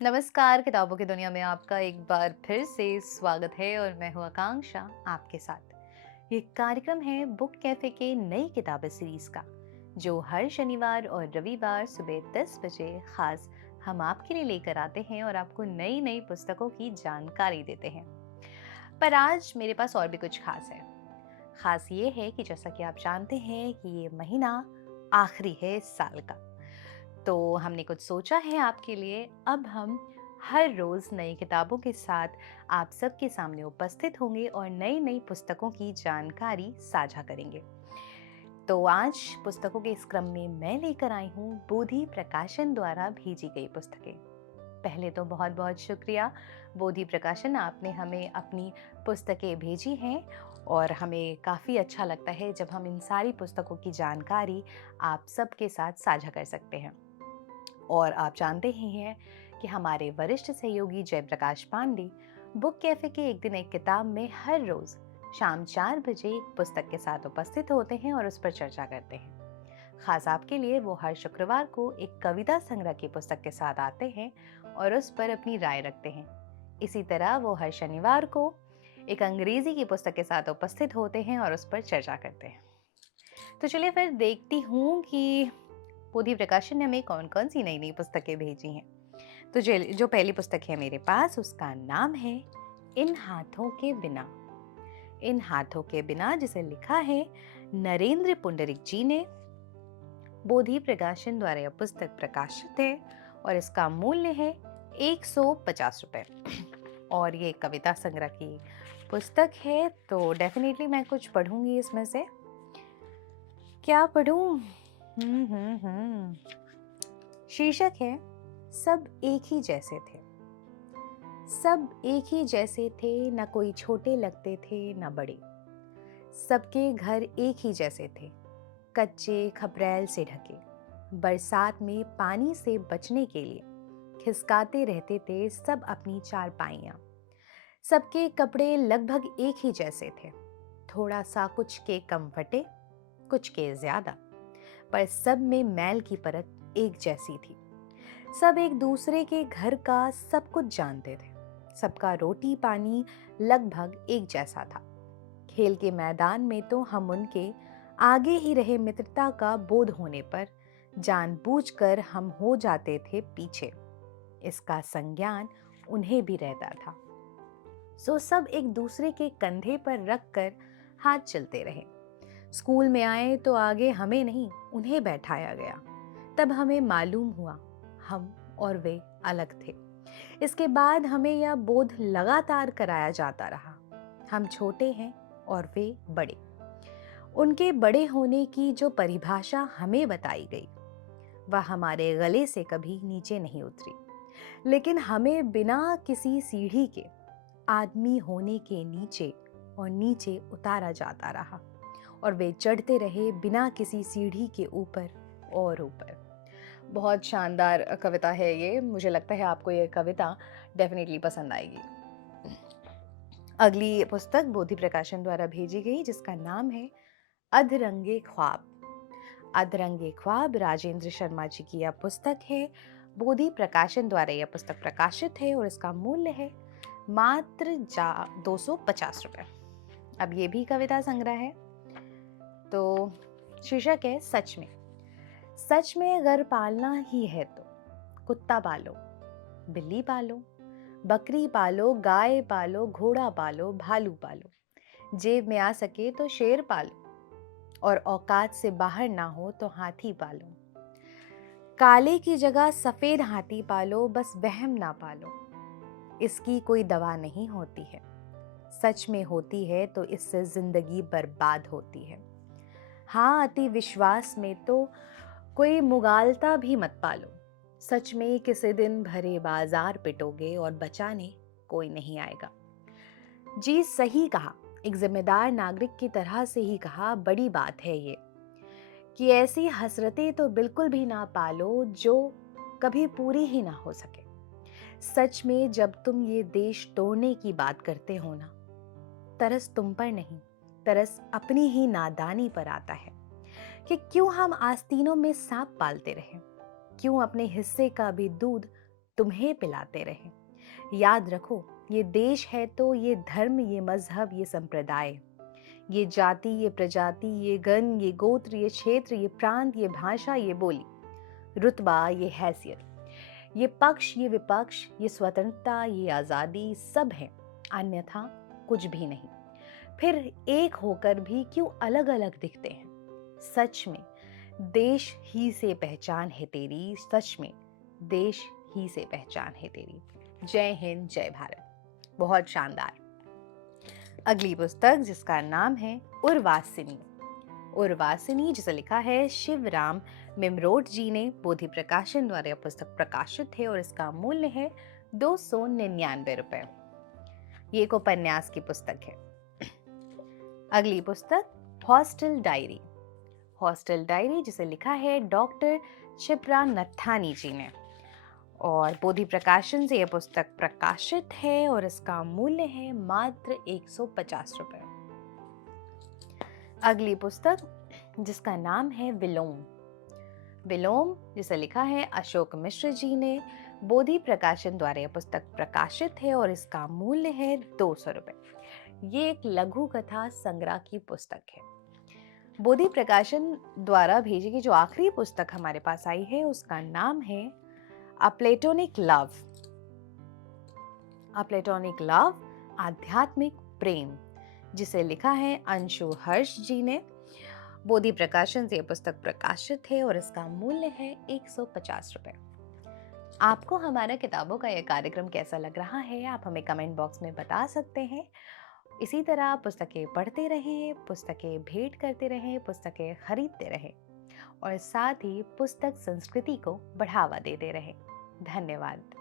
नमस्कार। किताबों की दुनिया में आपका एक बार फिर से स्वागत है और मैं हूँ आकांक्षा आपके साथ। ये कार्यक्रम है बुक कैफे के नई किताबें सीरीज का, जो हर शनिवार और रविवार सुबह 10 बजे खास हम आपके लिए लेकर आते हैं और आपको नई नई पुस्तकों की जानकारी देते हैं। पर आज मेरे पास और भी कुछ खास है। खास ये है कि जैसा कि आप जानते हैं कि ये महीना आखिरी है इस साल का, तो हमने कुछ सोचा है आपके लिए। अब हम हर रोज नई किताबों के साथ आप सबके सामने उपस्थित होंगे और नई नई पुस्तकों की जानकारी साझा करेंगे। तो आज पुस्तकों के इस क्रम में मैं लेकर आई हूँ बोधि प्रकाशन द्वारा भेजी गई पुस्तकें। पहले तो बहुत बहुत शुक्रिया बोधि प्रकाशन, आपने हमें अपनी पुस्तकें भेजी हैं और हमें काफ़ी अच्छा लगता है जब हम इन सारी पुस्तकों की जानकारी आप सबके साथ साझा कर सकते हैं। और आप जानते ही हैं कि हमारे वरिष्ठ सहयोगी जयप्रकाश पांडे बुक कैफे के एक दिन एक किताब में हर रोज शाम 4 बजे एक पुस्तक के साथ उपस्थित होते हैं और उस पर चर्चा करते हैं। खास आपके लिए वो हर शुक्रवार को एक कविता संग्रह की पुस्तक के साथ आते हैं और उस पर अपनी राय रखते हैं। इसी तरह वो हर शनिवार को एक अंग्रेजी की पुस्तक के साथ उपस्थित होते हैं और उस पर चर्चा करते हैं। तो चलिए फिर देखती हूँ कि बोधि प्रकाशन ने हमें कौन कौन सी नई नई पुस्तकें भेजी हैं। तो जो पहली पुस्तक है मेरे पास, उसका नाम है इन हाथों के बिना। इन हाथों के बिना, जिसे लिखा है नरेंद्र पुंडरिक जी ने। बोधि प्रकाशन द्वारा यह पुस्तक प्रकाशित है और इसका मूल्य है 150 रुपए। और ये कविता संग्रह की पुस्तक है, तो डेफिनेटली मैं कुछ पढ़ूंगी इसमें से। क्या पढ़ूं? शीर्षक है सब एक ही जैसे थे। सब एक ही जैसे थे, न कोई छोटे लगते थे न बड़े। सबके घर एक ही जैसे थे, कच्चे खपरैल से ढके। बरसात में पानी से बचने के लिए खिसकाते रहते थे सब अपनी चारपाइयाँ। सबके कपड़े लगभग एक ही जैसे थे, थोड़ा सा कुछ के कम फटे, कुछ के ज्यादा, पर सब में मैल की परत एक जैसी थी। सब एक दूसरे के घर का सब कुछ जानते थे। सबका रोटी पानी लगभग एक जैसा था। खेल के मैदान में तो हम उनके आगे ही रहे मित्रता का बोध होने पर जानबूझकर हम हो जाते थे पीछे। इसका संज्ञान उन्हें भी रहता था। सो सब एक दूसरे के कंधे पर रखकर हाथ चलते रहे। स्कूल में आए तो आगे हमें नहीं उन्हें बैठाया गया। तब हमें मालूम हुआ हम और वे अलग थे। इसके बाद हमें यह बोध लगातार कराया जाता रहा, हम छोटे हैं और वे बड़े। उनके बड़े होने की जो परिभाषा हमें बताई गई, वह हमारे गले से कभी नीचे नहीं उतरी। लेकिन हमें बिना किसी सीढ़ी के आदमी होने के नीचे और नीचे उतारा जाता रहा और वे चढ़ते रहे बिना किसी सीढ़ी के ऊपर और ऊपर। बहुत शानदार कविता है ये। मुझे लगता है आपको ये कविता डेफिनेटली पसंद आएगी। अगली पुस्तक बोधि प्रकाशन द्वारा भेजी गई, जिसका नाम है अधरंगे ख्वाब। अधरंगे ख्वाब राजेंद्र शर्मा जी की यह पुस्तक है। बोधि प्रकाशन द्वारा यह पुस्तक प्रकाशित है और इसका मूल्य है मात्र 250 रुपए। अब ये भी कविता संग्रह है। तो शीर्षक है सच में। सच में अगर पालना ही है तो कुत्ता पालो, बिल्ली पालो, बकरी पालो, गाय पालो, घोड़ा पालो, भालू पालो। जेब में आ सके तो शेर पालो और औकात से बाहर ना हो तो हाथी पालो। काले की जगह सफेद हाथी पालो, बस वहम ना पालो। इसकी कोई दवा नहीं होती है, सच में होती है तो इससे जिंदगी बर्बाद होती है। हाँ, अति विश्वास में तो कोई मुगालता भी मत पालो। सच में किसी दिन भरे बाजार पिटोगे और बचाने कोई नहीं आएगा। जी सही कहा, एक जिम्मेदार नागरिक की तरह से ही कहा। बड़ी बात है ये कि ऐसी हसरतें तो बिल्कुल भी ना पालो जो कभी पूरी ही ना हो सके। सच में जब तुम ये देश तोड़ने की बात करते हो ना, तरस तुम पर नहीं, तरस अपनी ही नादानी पर आता है कि क्यों हम आस्तीनों में सांप पालते रहें, क्यों अपने हिस्से का भी दूध तुम्हें पिलाते रहें। याद रखो, ये देश है तो ये धर्म, ये मजहब, ये संप्रदाय, ये जाति, ये प्रजाति, ये गण, ये गोत्र, ये क्षेत्र, ये प्रांत, ये भाषा, ये बोली, रुतबा, ये हैसियत, ये पक्ष, ये विपक्ष, ये स्वतंत्रता, ये आज़ादी, सब है, अन्यथा कुछ भी नहीं। फिर एक होकर भी क्यों अलग अलग दिखते हैं? सच में देश ही से पहचान है तेरी, सच में देश ही से पहचान है तेरी। जय हिंद, जय भारत। बहुत शानदार। अगली पुस्तक जिसका नाम है उर्वासिनी। उर्वासिनी जिसे लिखा है शिवराम मिमरोट जी ने, बोधि प्रकाशन द्वारा यह पुस्तक प्रकाशित है और इसका मूल्य है 299 रुपए। ये एक उपन्यास की पुस्तक है। अगली पुस्तक हॉस्टल डायरी। हॉस्टल डायरी जिसे लिखा है डॉक्टर क्षिप्रा नत्थानी जी ने, और बोधि प्रकाशन से यह पुस्तक प्रकाशित है और इसका मूल्य है मात्र 150 रुपए। अगली पुस्तक जिसका नाम है विलोम। विलोम जिसे लिखा है अशोक मिश्र जी ने, बोधि प्रकाशन द्वारा यह पुस्तक प्रकाशित है और इसका मूल्य है 200 रुपए। ये एक लघु कथा संग्रह की पुस्तक है। बोधि प्रकाशन द्वारा भेजी गई जो आखिरी पुस्तक हमारे पास आई है उसका नाम है अ प्लेटोनिक लव। अ प्लेटोनिक लव, आध्यात्मिक प्रेम, जिसे लिखा है अंशु हर्ष जी ने। बोधि प्रकाशन से यह पुस्तक प्रकाशित है और इसका मूल्य है 150 रुपए। आपको हमारा किताबों का यह कार्यक्रम कैसा लग रहा है, आप हमें कमेंट बॉक्स में बता सकते हैं। इसी तरह पुस्तकें पढ़ते रहें, पुस्तकें भेंट करते रहें, पुस्तकें खरीदते रहें और साथ ही पुस्तक संस्कृति को बढ़ावा देते रहें। धन्यवाद।